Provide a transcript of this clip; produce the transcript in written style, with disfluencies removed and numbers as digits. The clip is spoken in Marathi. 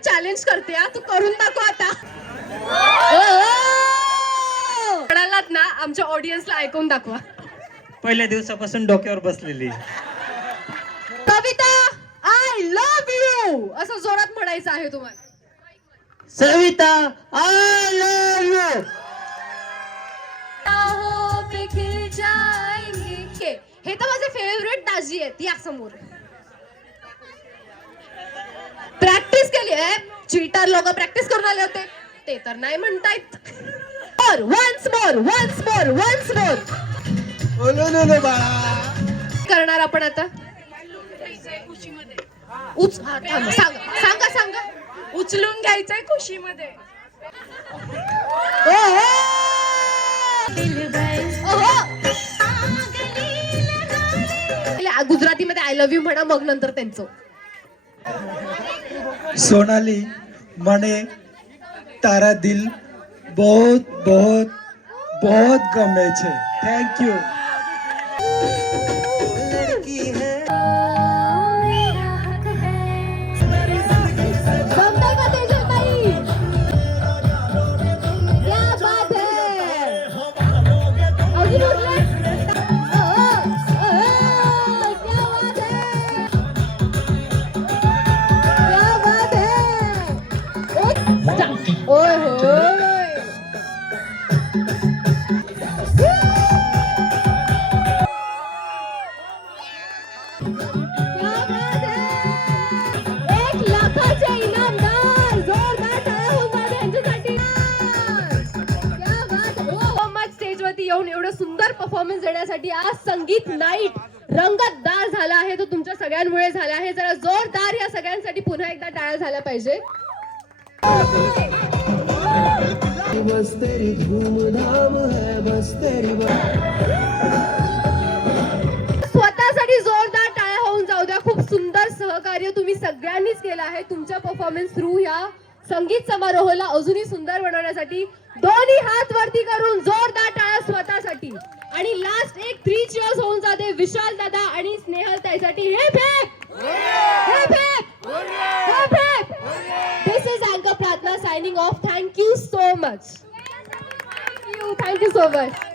एक चॅलेंज करते हा, तू करून दाखव आता. म्हणालात ना, आमच्या ऑडियन्सला ऐकून दाखवा. पहिल्या दिवसापासून डोक्यावर बसलेली. सविता आय लव्ह यू असं जोरात म्हणायचं आहे तुम्हाला. Savita I love you. हे तर माझे फेवरेट दाजी आहेत. या समोर प्रॅक्टिस केली आहे. चीटर लोक प्रॅक्टिस करून आले होते, ते तर नाही म्हणतायत. Once more once more once more करणार आपण आता. सांगा सांगा. उचलून घ्यायचंय खुशीमध्ये. गुजरातीमध्ये आय लव्ह यू म्हणा, मग नंतर त्यांचं. सोनाली मने तारा दिल बहुत बहुत बहुत गमे छे. Thank you. येऊन एवढं सुंदर परफॉर्मन्स देण्यासाठी आज संगीत नाईट रंगतदार झाला आहे. तो तुमच्या सगळ्यांमुळे झाला आहे. जरा जोरदार या सगळ्यांसाठी पुन्हा एकदा टाळ्या झाल्या पाहिजे. स्वतःसाठी जोरदार टाळ्या होऊन जाऊ द्या. खूप सुंदर सहकार्य तुम्ही सगळ्यांनीच केलं आहे तुमच्या परफॉर्मन्स थ्रू या संगीत समारोहाला अजूनही सुंदर बनवण्यासाठी. दोन्ही हात वरती करून जोरदार टाळ्या स्वतःसाठी. आणि लास्ट एक 3 चीअर्स होऊन जाते विशाल दादा आणि स्नेहल ताईसाठी. Hip hip hip hip hip. This is अँकर Prarthana signing off. Thank you so much. Thank you so much.